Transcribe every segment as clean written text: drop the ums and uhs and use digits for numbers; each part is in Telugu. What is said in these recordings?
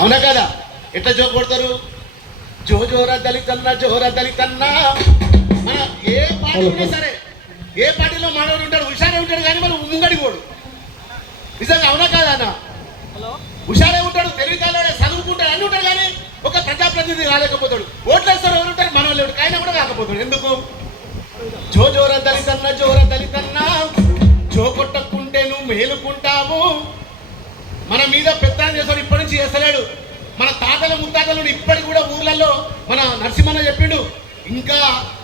అవునా కదా? ఎట్లా జోక్ కొడతారు? జో జోర దళితన్నా జోర దళితన్నా. మన ఏ పార్టీ ఉన్నా సరే, ఏ పార్టీలో మనోడు ఉంటాడు, హుషారే ఉంటాడు, కానీ మనం ముంగడి పోడు. నిజంగా అవునా కాదా అన్న? హుషారే ఉంటాడు, తెలివితేటలే, చదువుకుంటాడు, అన్ని ఉంటాడు, కానీ ఒక ప్రజాప్రతినిధి కాలేకపోతాడు. ఓట్లు వేస్తారు, ఎవరు ఉంటారు? మన వాళ్ళు. ఆయన కూడా కాకపోతాడు. ఎందుకు? జో జోర దళితన్నా జోర దళితన్నా, జో కొట్టకుంటే నువ్వు మేలుకుంటావు. మన మీద పెత్తనం చేస్తాడు, ఇప్పటి నుంచి చేస్తలేడు. మన తాతల ముత్తాతలు ఇప్పటికి కూడా ఊర్లలో మన నరసింహన్న చెప్పిండు, ఇంకా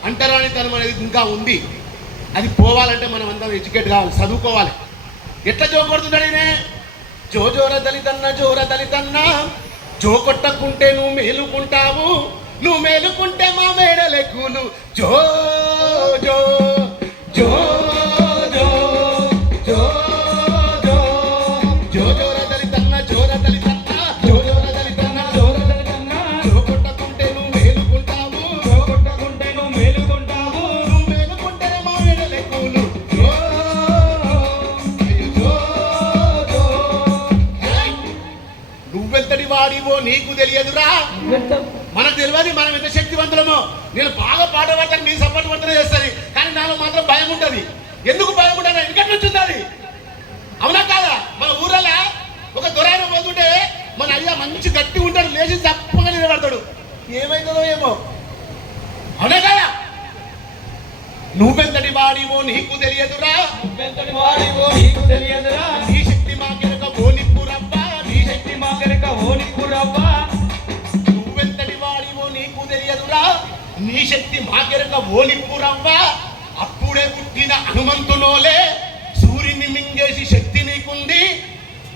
అంటరానితనం అనేది ఇంకా ఉంది. అది పోవాలంటే మనం అంతా ఎడ్యుకేట్ కావాలి, చదువుకోవాలి. ఎట్లా జో కొడుతున్నాడు ఈయన? జో జోర దళితన్నా జోర దళితన్నా, జో కొట్టకుంటే నువ్వు మేలుకుంటావు, నువ్వు మేలుకుంటే మా మేడలెక్కులు. జో జో జో జో జో జో జో జోర దళితన్నా జోర దళితన్నా, జో జోర దళితన్నా జోర దళితన్నా, జో కొట్టకుంటే నువ్వు మేలుకుంటావు, జో కొట్టకుంటే నువ్వు మేలుకుంటావు, నువ్వు మేలుకుంటే మా మేడలెక్కులు. జో జో జో. నువ్వెంతటి వాడివో నీకు తెలియదురా. మనకు తెలియదు మనం ఎంత శక్తివంతులమో. నేను బాగా పాట పడతాను, నీ సపోర్ట్ పడుతూనే చేస్తుంది, కానీ నాలో మాత్రం భయం ఉంటుంది. ఎందుకు భయం ఉంటుంది? ఎందుకంటే నుంచి అది. అవునా కాదా? మన ఊరలో ఒక దొరైన పోతుంటే మన అయ్యా మంచి గట్టి ఉంటాడు, లేచి తప్పగా నిలబడతాడు. ఏమైతుందో ఏమో. అవునా కాదా? నువ్వెంతటి వాడివో నీకు తెలియదురా, నువ్వెంతటి వాడివో నీకు తెలియదురా, నీ శక్తి మాకెరక ఓనిప్పురవ్వా, నీ శక్తి మాకెరక ఓనిప్పురవ్వా. నీ శక్తి మాకెరక ఓలిప్పురవ్వా. అప్పుడే పుట్టిన హనుమంతునోలే సూర్యుని మింగేసి శక్తి నీకుంది.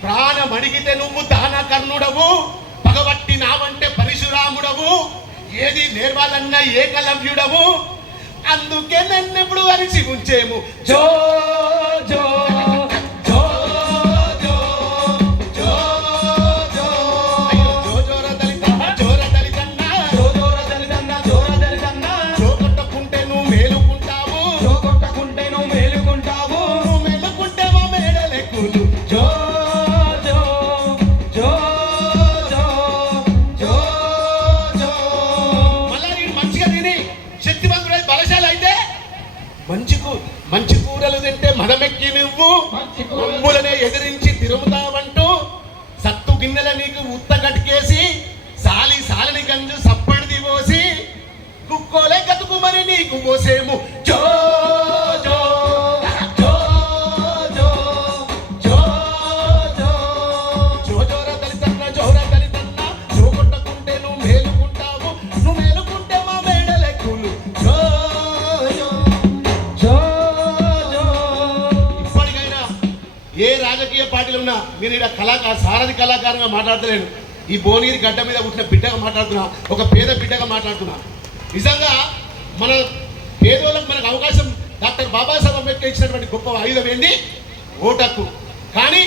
ప్రాణం అడిగితే నువ్వు దానకర్ణుడవు, పగబట్టినావంటే పరశురాముడవు, ఏది నేర్వాలన్నా ఏకలవ్యుడవు. అందుకే నన్నెప్పుడు అరిచి ఉంచేము. జో జో జో జో జో జో. జో జోర దళితన్నా జోర దళితన్నా, జో జోర దళితన్నా జోర దళితన్నా, జో కొట్టకుంటే నువ్వు మేలుకుంటావు, జో కొట్టకుంటే నువ్వు మేలుకుంటావు, నువ్వు మేలుకుంటే మా మేడలెక్కులు. జో జో జో జో జో జో. మళ్ళా నేను మంచిగా తిని శక్తివంతుడై బలశాలి అయితే మంచి కూరలు తింటే మనమెక్కి నువ్వు మమ్ములనే ఎదిరించి తిరుగుతావంటూ సత్తు గిన్నెల నీకు ఉత్త గట్కేసి సాలిని గంజు సప్పడిది పోసి కుక్కోలే కతుకుమని నీకు పోసేము. జో జో జో జో జో జో. జో జోర దళితన్నా జోర దళితన్నా, జో కొట్టకుంటే నువ్వు మేలుకుంటావు, నువ్వు మేలుకుంటే మా మేడలెక్కులు. జో జో జో జో. ఇప్పటికైనా ఏ రాజకీయ పార్టీలు ఉన్నా నేను ఇక్కడ సారథి కళాకారంగా మాట్లాడతలేను. ఈ భువనగిరి గడ్డ మీద పుట్టిన బిడ్డగా మాట్లాడుతున్నా, ఒక పేద బిడ్డగా మాట్లాడుతున్నా. నిజంగా మన పేదోళ్ళకు మనకు అవకాశం డాక్టర్ బాబాసాహెబ్ అంబేద్కర్ ఇచ్చినటువంటి గొప్ప ఆయుధం ఏంటి? ఓటు హక్కు. కానీ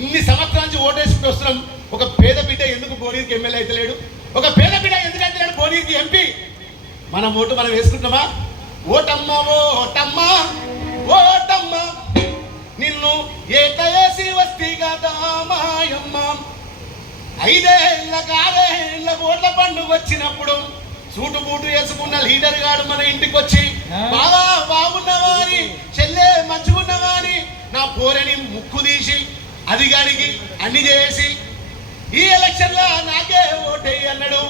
ఇన్ని సంవత్సరాల నుంచి ఓటేసుకుంటూ వస్తున్నాం. ఒక పేద బిడ్డ ఎందుకు భువనగిరికి ఎమ్మెల్యే అయితే లేడు? ఒక పేద బిడ్డ ఎందుకు అయితే లేడు భువనగిరికి ఎంపీ? మన ఓటు మనం వేసుకుంటున్నామా? ఓటమ్మా ఓటమ్మా ఓటమ్మా, నిన్ను ఏకయేసి వస్తీగా దామాయమ్మ. 5 ఏళ్ళ 6 ఏళ్ళ ఓట్ల పండుగ వచ్చినప్పుడు సూటు బూటు వేసుకున్న లీడర్ గాడు మన ఇంటికి వచ్చి బాగా బాగున్నావా అని, చెల్లె మంచుకున్నావా అని నా పోరని ముక్కు తీసి అది గారికి అన్ని చేసి ఈ ఎలక్షన్ లో నాకే ఓటేయి అన్నాడు.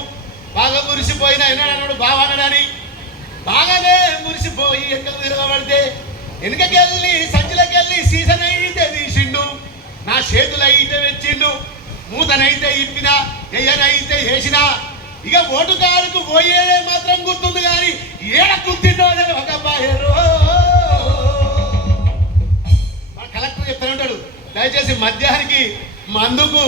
బాగా మురిసిపోయిన అన్నాడు బావానని. బాగానే మురిసిపోయి ఎక్కలు తిరగబడితే వెనుకకెళ్ళి సంచులకెళ్ళి సీజన్ అయితే తీసిండు, నా చేతులు అయితే వెచ్చిండు, మూతనైతే ఇప్పిన ఎయ్యనైతే వేసినా. ఇక ఓటు కారుకు పోయేదే మాత్రం గుర్తుంది, కానీ ఏడ గుర్తిండో ఒక బాయరు. మా కలెక్టర్ చెప్తానే ఉంటాడు, దయచేసి మధ్యాహ్నానికి మందుకు